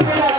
Gracias.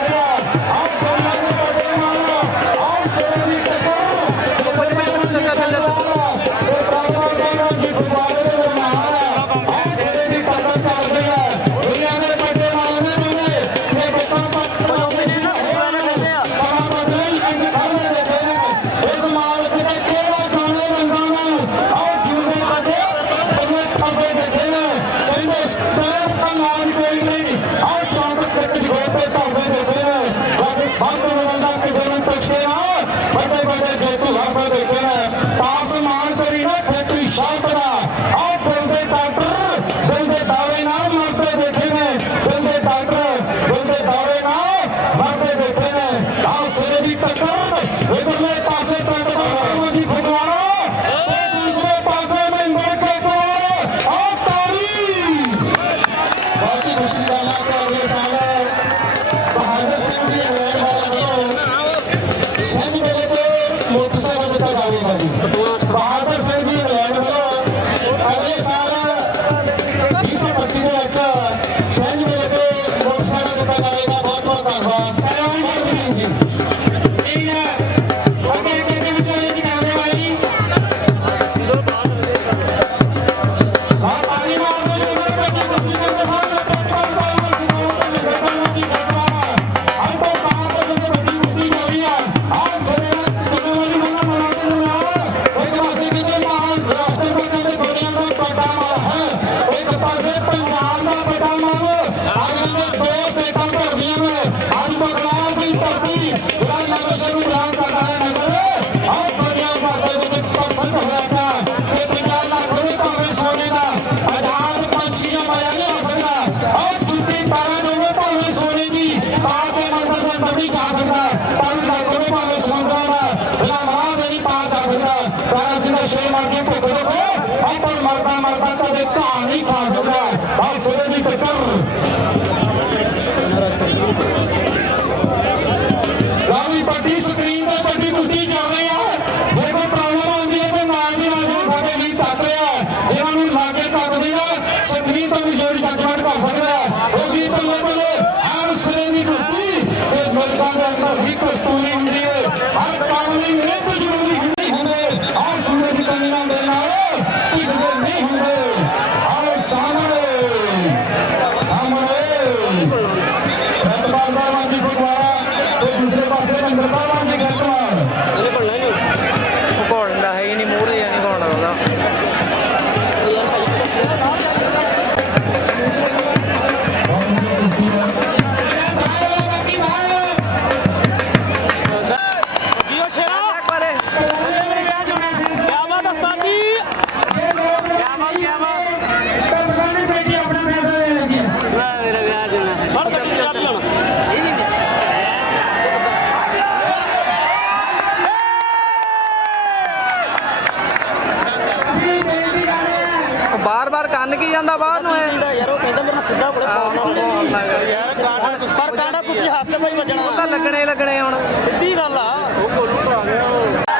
Thank you. ਭੰਨ ਕੀ ਜਾਂਦਾ ਬਾਹਰ ਨੂੰ ਇਹ? ਯਾਰ ਉਹ ਕਹਿੰਦਾ ਮੇਰੇ ਸਿੱਧਾ ਬੜੇ ਫੋਨ ਆ ਯਾਰ ਕਾਂਡਾ ਪਰ ਕਾਂਡਾ ਤੁਸੀਂ ਹੱਥ ਭਾਈ ਵੱਜਣਾ। ਉਹ ਤਾਂ ਲੱਗਣੇ ਲੱਗਣੇ ਹੁਣ। ਸਿੱਧੀ ਗੱਲ ਆ। ਉਹ ਕੋਲੋਂ ਭਰਾ ਗਿਆ ਉਹ।